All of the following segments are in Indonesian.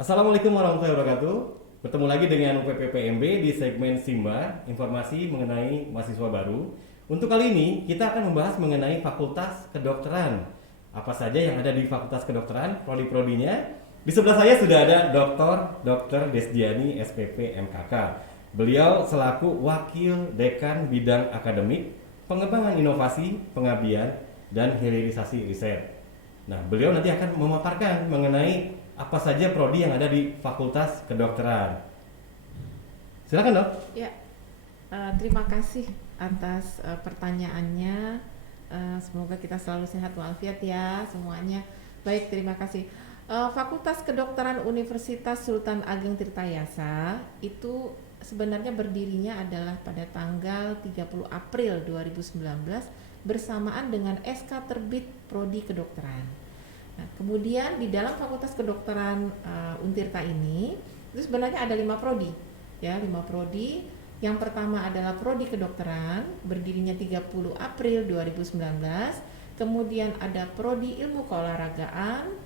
Assalamualaikum warahmatullahi wabarakatuh. Bertemu lagi dengan UPPPMB di segmen Simba, informasi mengenai mahasiswa baru. Untuk kali ini kita akan membahas mengenai Fakultas Kedokteran. Apa saja yang ada di Fakultas Kedokteran, prodi-prodinya. Di sebelah saya sudah ada Dr. Desdiani SPP MKK. Beliau selaku Wakil Dekan Bidang Akademik, Pengembangan Inovasi, Pengabdian, dan Hilirisasi Riset. Nah, beliau nanti akan memaparkan mengenai apa saja prodi yang ada di Fakultas Kedokteran. Silakan, Dok. Ya, terima kasih atas pertanyaannya. Semoga kita selalu sehat walafiat ya semuanya. Baik, terima kasih. Fakultas Kedokteran Universitas Sultan Ageng Tirtayasa itu sebenarnya berdirinya adalah pada tanggal 30 April 2019 bersamaan dengan SK terbit Prodi Kedokteran. Nah, kemudian di dalam Fakultas Kedokteran Untirta ini itu sebenarnya ada 5 prodi. Ya, 5 prodi. Yang pertama adalah Prodi Kedokteran, berdirinya 30 April 2019. Kemudian ada Prodi Ilmu Keolahragaan,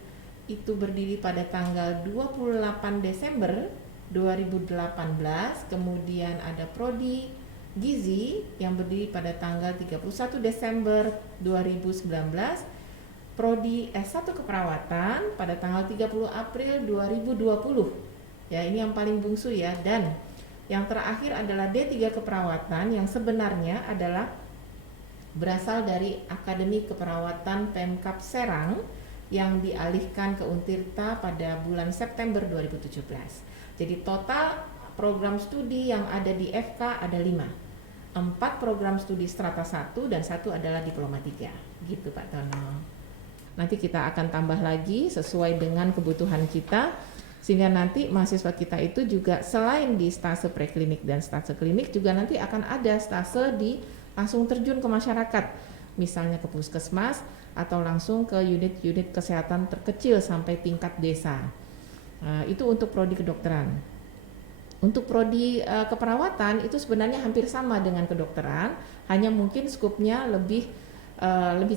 itu berdiri pada tanggal 28 Desember 2018. Kemudian ada Prodi Gizi yang berdiri pada tanggal 31 Desember 2019. Prodi S1 Keperawatan pada tanggal 30 April 2020. Ya, ini yang paling bungsu ya. Dan yang terakhir adalah D3 Keperawatan yang sebenarnya adalah berasal dari Akademi Keperawatan Pemkab Serang yang dialihkan ke Untirta pada bulan September 2017. Jadi total program studi yang ada di FK ada 5. 4 program studi strata 1 dan 1 adalah diploma 3. Gitu Pak Tono. Nanti kita akan tambah lagi sesuai dengan kebutuhan kita, sehingga nanti mahasiswa kita itu juga selain di stase preklinik dan stase klinik juga nanti akan ada stase di langsung terjun ke masyarakat, misalnya ke puskesmas atau langsung ke unit-unit kesehatan terkecil sampai tingkat desa. Itu untuk prodi kedokteran. Untuk prodi keperawatan itu sebenarnya hampir sama dengan kedokteran, hanya mungkin skupnya lebih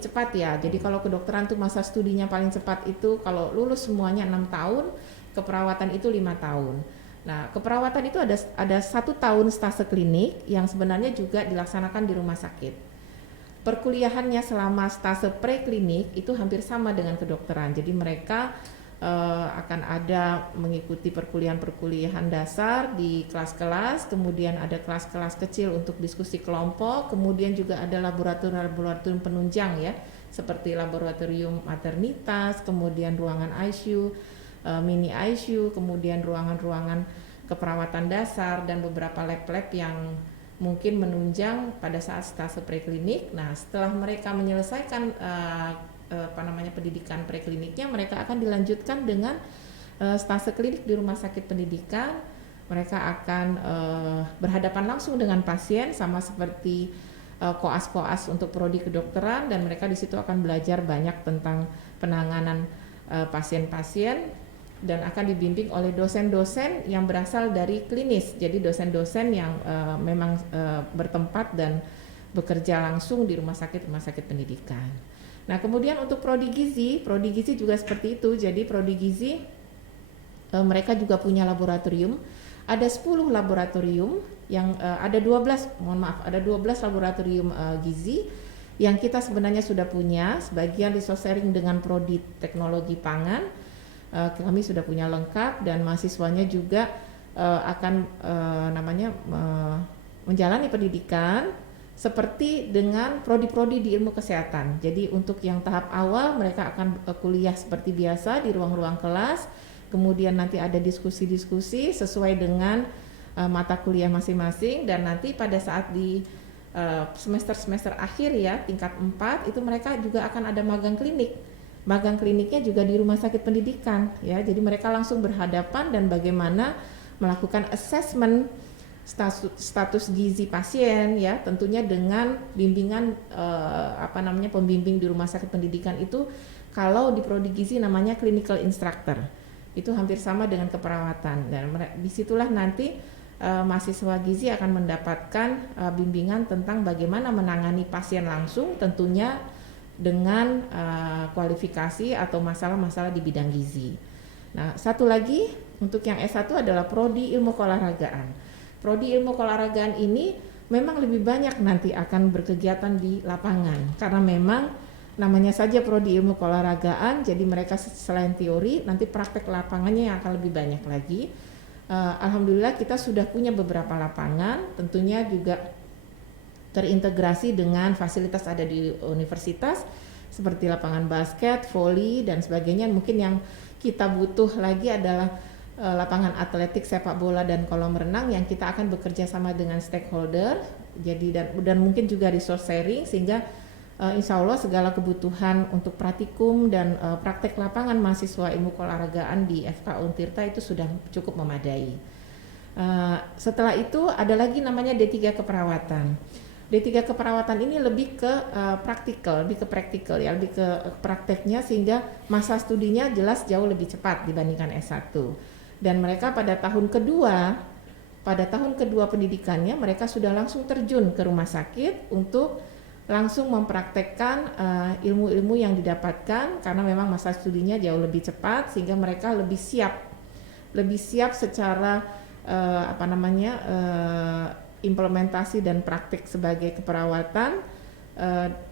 cepat ya. Jadi kalau kedokteran tuh masa studinya paling cepat itu kalau lulus semuanya 6 tahun, keperawatan itu 5 tahun. Nah, keperawatan itu ada 1 tahun stase klinik yang sebenarnya juga dilaksanakan di rumah sakit. Perkuliahannya selama stase preklinik itu hampir sama dengan kedokteran. Jadi mereka akan ada mengikuti perkuliahan dasar di kelas-kelas, kemudian ada kelas-kelas kecil untuk diskusi kelompok, kemudian juga ada laboratorium penunjang ya, seperti laboratorium maternitas, kemudian ruangan ICU, mini ICU, kemudian ruangan-ruangan keperawatan dasar dan beberapa lab-lab yang mungkin menunjang pada saat stase preklinik. Nah, setelah mereka menyelesaikan pendidikan prekliniknya, mereka akan dilanjutkan dengan stase klinik di rumah sakit pendidikan. Mereka akan berhadapan langsung dengan pasien sama seperti koas-koas untuk prodi kedokteran, dan mereka di situ akan belajar banyak tentang penanganan pasien-pasien dan akan dibimbing oleh dosen-dosen yang berasal dari klinis. Jadi dosen-dosen yang memang bertempat dan bekerja langsung di rumah sakit pendidikan. Nah, kemudian untuk prodi gizi juga seperti itu. Jadi prodi gizi mereka juga punya laboratorium. Ada 10 laboratorium yang ada 12 laboratorium gizi yang kita sebenarnya sudah punya. Sebagian sharing dengan prodi teknologi pangan. Kami sudah punya lengkap dan mahasiswanya juga akan menjalani pendidikan seperti dengan prodi-prodi di ilmu kesehatan. Jadi untuk yang tahap awal mereka akan kuliah seperti biasa di ruang-ruang kelas, kemudian nanti ada diskusi-diskusi sesuai dengan mata kuliah masing-masing, dan nanti pada saat di semester-semester akhir ya, tingkat 4 itu mereka juga akan ada magang klinik. Magang kliniknya juga di rumah sakit pendidikan ya. Jadi mereka langsung berhadapan dan bagaimana melakukan assessment status gizi pasien ya, tentunya dengan bimbingan pembimbing di rumah sakit pendidikan itu. Kalau di prodi gizi namanya clinical instructor, itu hampir sama dengan keperawatan, dan disitulah nanti mahasiswa gizi akan mendapatkan bimbingan tentang bagaimana menangani pasien langsung, tentunya dengan kualifikasi atau masalah-masalah di bidang gizi. Nah, satu lagi Untuk yang S1 adalah prodi ilmu keolahragaan. Prodi ilmu keolahragaan ini memang lebih banyak nanti akan berkegiatan di lapangan karena memang namanya saja prodi ilmu keolahragaan, jadi mereka selain teori nanti praktek lapangannya yang akan lebih banyak lagi. Alhamdulillah kita sudah punya beberapa lapangan, tentunya juga terintegrasi dengan fasilitas ada di universitas seperti lapangan basket, voli dan sebagainya. Mungkin yang kita butuh lagi adalah lapangan atletik, sepak bola dan kolam renang yang kita akan bekerja sama dengan stakeholder. Jadi dan mungkin juga resource sharing sehingga insya Allah segala kebutuhan untuk praktikum dan praktek lapangan mahasiswa ilmu keolahragaan di FK Untirta itu sudah cukup memadai. Setelah itu ada lagi namanya D3 keperawatan. D3 keperawatan ini lebih ke praktikal ya, lebih ke prakteknya sehingga masa studinya jelas jauh lebih cepat dibandingkan S1. Dan mereka pada tahun kedua pendidikannya mereka sudah langsung terjun ke rumah sakit untuk langsung mempraktekkan ilmu-ilmu yang didapatkan karena memang masa studinya jauh lebih cepat sehingga mereka lebih siap secara implementasi dan praktik sebagai keperawatan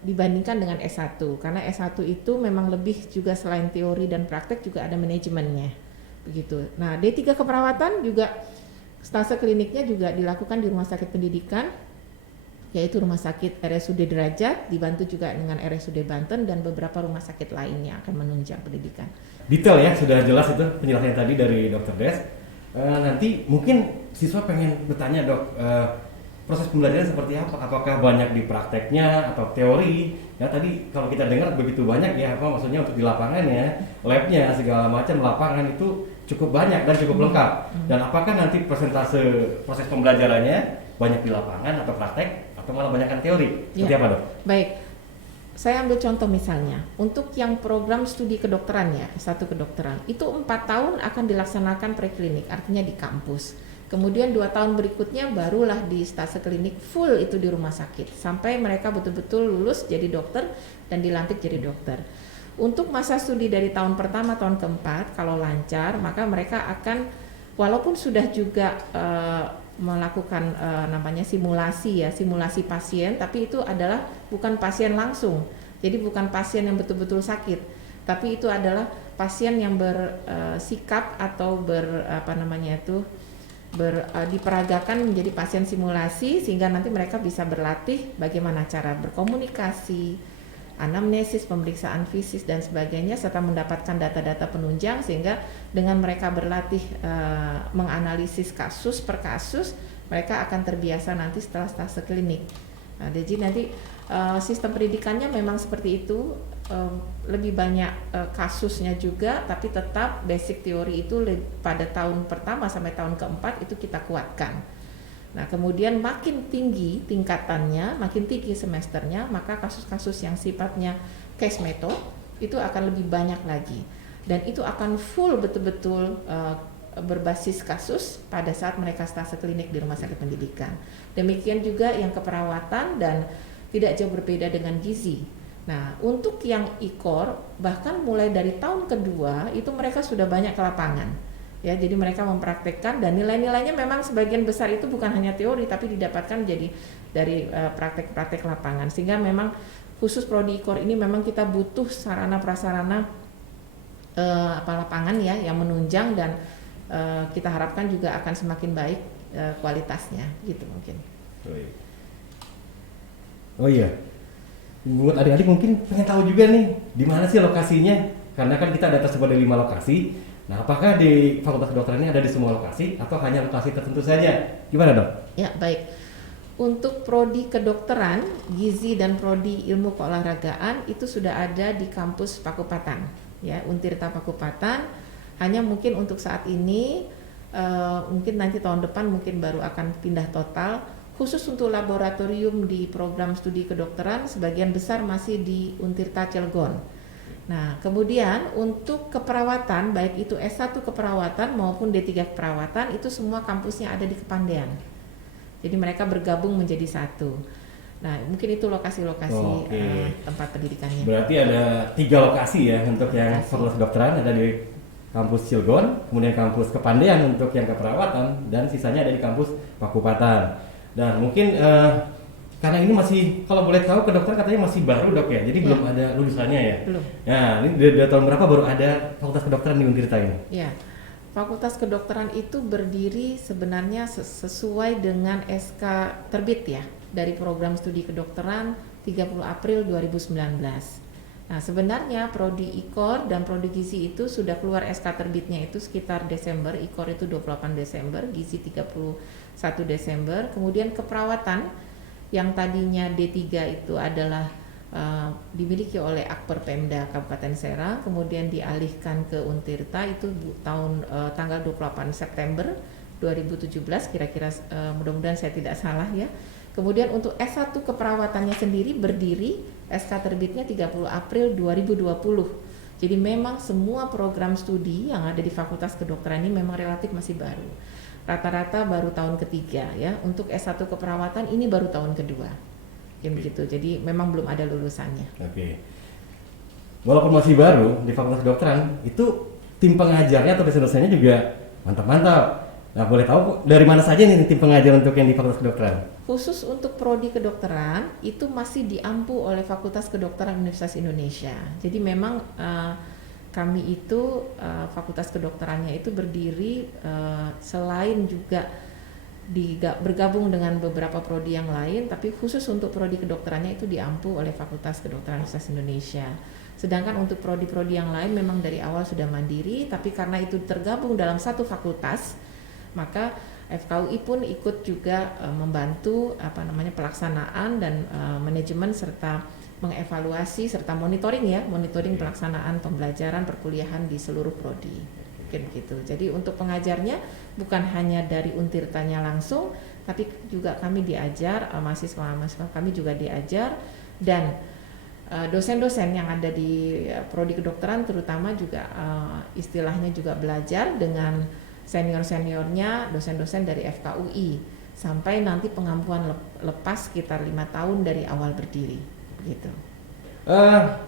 dibandingkan dengan S1 karena S1 itu memang lebih juga selain teori dan praktek juga ada manajemennya begitu. Nah D3 keperawatan juga stase kliniknya juga dilakukan di rumah sakit pendidikan yaitu Rumah Sakit RSUD Derajat, dibantu juga dengan RSUD Banten dan beberapa rumah sakit lainnya akan menunjang pendidikan. Detail ya, sudah jelas itu penjelasan tadi dari Dr. Des. Nanti mungkin siswa pengen bertanya dok, proses pembelajaran seperti apa? Apakah banyak di prakteknya atau teori? Ya tadi kalau kita dengar begitu banyak ya, apa maksudnya untuk di lapangan ya, labnya segala macam lapangan itu cukup banyak dan cukup lengkap. Dan apakah nanti persentase proses pembelajarannya banyak di lapangan atau praktek? Atau malah banyakkan teori? Seperti apa dok? Baik, saya ambil contoh misalnya untuk yang program studi kedokteran ya, S1 kedokteran itu 4 tahun akan dilaksanakan preklinik, artinya di kampus. Kemudian 2 tahun berikutnya barulah di stase klinik full itu di rumah sakit sampai mereka betul-betul lulus jadi dokter dan dilantik jadi dokter. Untuk masa studi dari tahun pertama tahun keempat kalau lancar maka mereka akan walaupun sudah juga melakukan namanya simulasi pasien, tapi itu adalah bukan pasien langsung. Jadi bukan pasien yang betul-betul sakit, tapi itu adalah pasien yang bersikap atau diperagakan menjadi pasien simulasi sehingga nanti mereka bisa berlatih bagaimana cara berkomunikasi, anamnesis, pemeriksaan fisik dan sebagainya serta mendapatkan data-data penunjang sehingga dengan mereka berlatih menganalisis kasus per kasus mereka akan terbiasa nanti setelah stase klinik. Nah, jadi nanti sistem pendidikannya memang seperti itu, lebih banyak kasusnya juga tapi tetap basic teori itu pada tahun pertama sampai tahun keempat itu kita kuatkan. Nah kemudian makin tinggi tingkatannya, makin tinggi semesternya, maka kasus-kasus yang sifatnya case method itu akan lebih banyak lagi dan itu akan full betul-betul berbasis kasus pada saat mereka stase klinik di rumah sakit pendidikan. Demikian juga yang keperawatan dan tidak jauh berbeda dengan gizi. Nah untuk yang IKOR bahkan mulai dari tahun kedua itu mereka sudah banyak ke lapangan. Ya, jadi mereka mempraktekkan dan nilai-nilainya memang sebagian besar itu bukan hanya teori tapi didapatkan jadi dari praktek-praktek lapangan sehingga memang khusus prodi IKOR ini memang kita butuh sarana prasarana lapangan ya yang menunjang dan kita harapkan juga akan semakin baik kualitasnya gitu mungkin. Oh iya, buat adik-adik mungkin pengen tahu juga nih di mana sih lokasinya karena kan kita ada tersebar di 5 lokasi. Nah, apakah di Fakultas Kedokteran ini ada di semua lokasi atau hanya lokasi tertentu saja? Gimana dok? Ya baik, untuk prodi kedokteran, gizi dan prodi ilmu keolahragaan itu sudah ada di kampus Pakupatan, ya Untirta Pakupatan. Hanya mungkin untuk saat ini, mungkin nanti tahun depan mungkin baru akan pindah total. Khusus untuk laboratorium di program studi kedokteran, sebagian besar masih di Untirta Cilegon. Nah, kemudian untuk keperawatan, baik itu S1 keperawatan maupun D3 keperawatan, itu semua kampusnya ada di Kepandean. Jadi mereka bergabung menjadi satu. Nah, mungkin itu lokasi-lokasi tempat pendidikannya. Berarti ada 3 lokasi ya untuk yang Fakultas Kedokteran, ada di kampus Cilegon, kemudian kampus Kepandean untuk yang keperawatan, dan sisanya ada di kampus Pakupatan. Dan mungkin karena ini masih, kalau boleh tahu kedokteran katanya masih baru dok ya, jadi belum ada lulusannya ya. Belum. Nah ini dari tahun berapa baru ada fakultas kedokteran di Untirta ini? Ya, Fakultas Kedokteran itu berdiri sebenarnya sesuai dengan SK terbit ya dari program studi kedokteran 30 April 2019. Nah, sebenarnya prodi IKOR dan prodi gizi itu sudah keluar SK terbitnya itu sekitar Desember, IKOR itu 28 Desember, gizi 31 Desember, kemudian keperawatan yang tadinya D3 itu adalah dimiliki oleh Akper Pemda Kabupaten Serang, kemudian dialihkan ke Untirta itu tanggal 28 September 2017 kira-kira, mudah-mudahan saya tidak salah ya. Kemudian untuk S1 keperawatannya sendiri berdiri SK terbitnya 30 April 2020. Jadi memang semua program studi yang ada di Fakultas Kedokteran ini memang relatif masih baru. Rata-rata baru tahun ketiga ya. Untuk S1 keperawatan ini baru tahun kedua. Begitu. Jadi memang belum ada lulusannya. Oke. Walaupun masih baru di Fakultas Kedokteran, itu tim pengajarnya atau dosen-dosennya juga mantap-mantap. Nah, boleh tahu dari mana saja nih tim pengajar untuk yang di Fakultas Kedokteran? Khusus untuk prodi kedokteran itu masih diampu oleh Fakultas Kedokteran Universitas Indonesia. Jadi memang kami itu Fakultas Kedokterannya itu berdiri selain juga bergabung dengan beberapa prodi yang lain, tapi khusus untuk prodi kedokterannya itu diampu oleh Fakultas Kedokteran Universitas Indonesia. Sedangkan untuk prodi-prodi yang lain memang dari awal sudah mandiri, tapi karena itu tergabung dalam satu fakultas, maka FKUI pun ikut juga membantu pelaksanaan dan manajemen serta mengevaluasi serta monitoring pelaksanaan pembelajaran perkuliahan di seluruh prodi. Gitu. Jadi untuk pengajarnya bukan hanya dari Untirtanya langsung, tapi juga kami diajar, mahasiswa kami juga diajar, dan dosen-dosen yang ada di prodi kedokteran terutama juga istilahnya juga belajar dengan senior-seniornya, dosen-dosen dari FKUI sampai nanti pengampuan lepas sekitar 5 tahun dari awal berdiri gitu.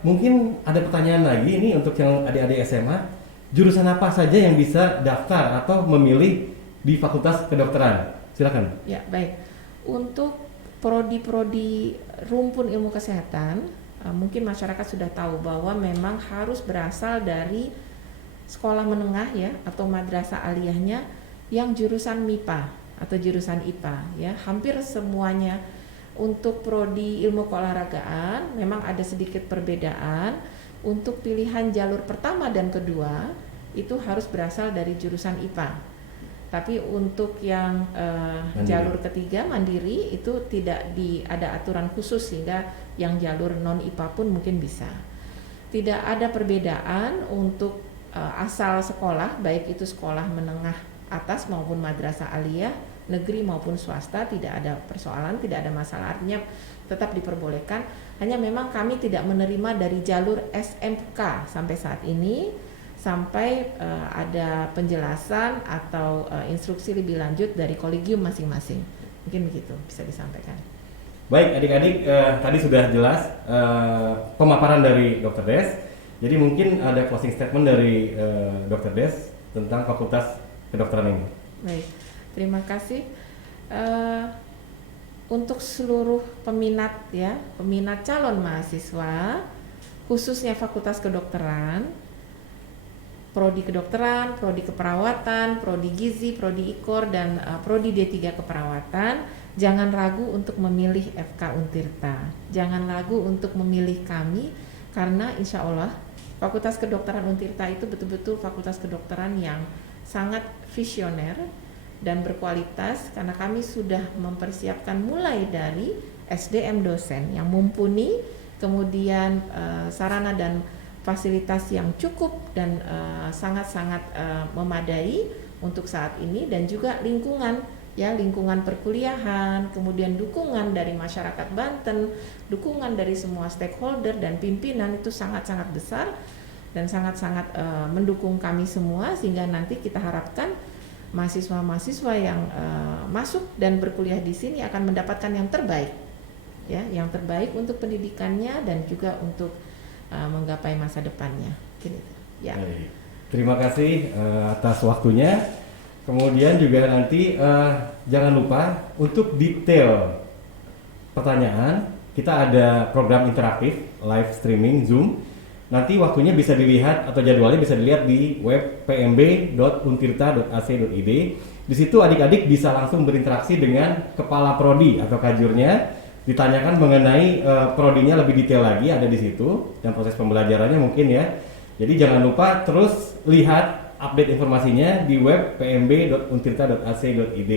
Mungkin ada pertanyaan lagi ini untuk yang adik-adik SMA. Jurusan apa saja yang bisa daftar atau memilih di Fakultas Kedokteran? Silakan. Ya, baik. Untuk prodi-prodi rumpun ilmu kesehatan, mungkin masyarakat sudah tahu bahwa memang harus berasal dari sekolah menengah ya atau madrasah aliyahnya yang jurusan MIPA atau jurusan IPA ya. Hampir semuanya. Untuk prodi ilmu keolahragaan memang ada sedikit perbedaan. Untuk pilihan jalur pertama dan kedua itu harus berasal dari jurusan IPA. Tapi untuk yang jalur ketiga mandiri itu tidak ada aturan khusus sehingga yang jalur non IPA pun mungkin bisa. Tidak ada perbedaan untuk asal sekolah, baik itu sekolah menengah atas maupun madrasah aliyah, negeri maupun swasta, tidak ada persoalan, tidak ada masalah, artinya tetap diperbolehkan. Hanya memang kami tidak menerima dari jalur SMK sampai saat ini, sampai ada penjelasan atau instruksi lebih lanjut dari kolegium masing-masing. Mungkin begitu bisa disampaikan. Baik adik-adik, tadi sudah jelas pemaparan dari Dr. Des. Jadi mungkin ada closing statement dari Dr. Des tentang Fakultas Kedokteran ini. Baik, terima kasih. Untuk seluruh peminat calon mahasiswa khususnya Fakultas Kedokteran, prodi kedokteran, prodi keperawatan, prodi gizi, prodi IKOR dan prodi D3 keperawatan, jangan ragu untuk memilih FK Untirta. Jangan ragu untuk memilih kami karena insya Allah Fakultas Kedokteran Untirta itu betul-betul fakultas kedokteran yang sangat visioner dan berkualitas karena kami sudah mempersiapkan mulai dari SDM dosen yang mumpuni, kemudian sarana dan fasilitas yang cukup dan sangat-sangat memadai untuk saat ini, dan juga lingkungan perkuliahan, kemudian dukungan dari masyarakat Banten, dukungan dari semua stakeholder dan pimpinan itu sangat-sangat besar dan sangat-sangat mendukung kami semua, sehingga nanti kita harapkan mahasiswa-mahasiswa yang masuk dan berkuliah di sini akan mendapatkan yang terbaik, ya, yang terbaik untuk pendidikannya dan juga untuk menggapai masa depannya. Gitu. Ya. Terima kasih atas waktunya. Kemudian juga nanti jangan lupa untuk detail pertanyaan, kita ada program interaktif live streaming Zoom. Nanti waktunya bisa dilihat atau jadwalnya bisa dilihat di web pmb.untirta.ac.id. Di situ adik-adik bisa langsung berinteraksi dengan kepala prodi atau kajurnya, ditanyakan mengenai prodinya lebih detail lagi, ada di situ, dan proses pembelajarannya mungkin ya. Jadi jangan lupa terus lihat update informasinya di web pmb.untirta.ac.id.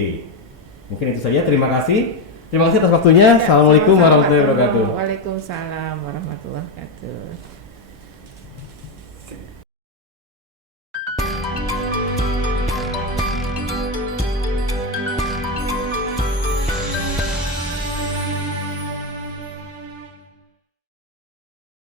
Mungkin itu saja. Terima kasih. Terima kasih atas waktunya. Ya, Assalamualaikum sama-sama. warahmatullahi wabarakatuh. Waalaikumsalam warahmatullahi wabarakatuh.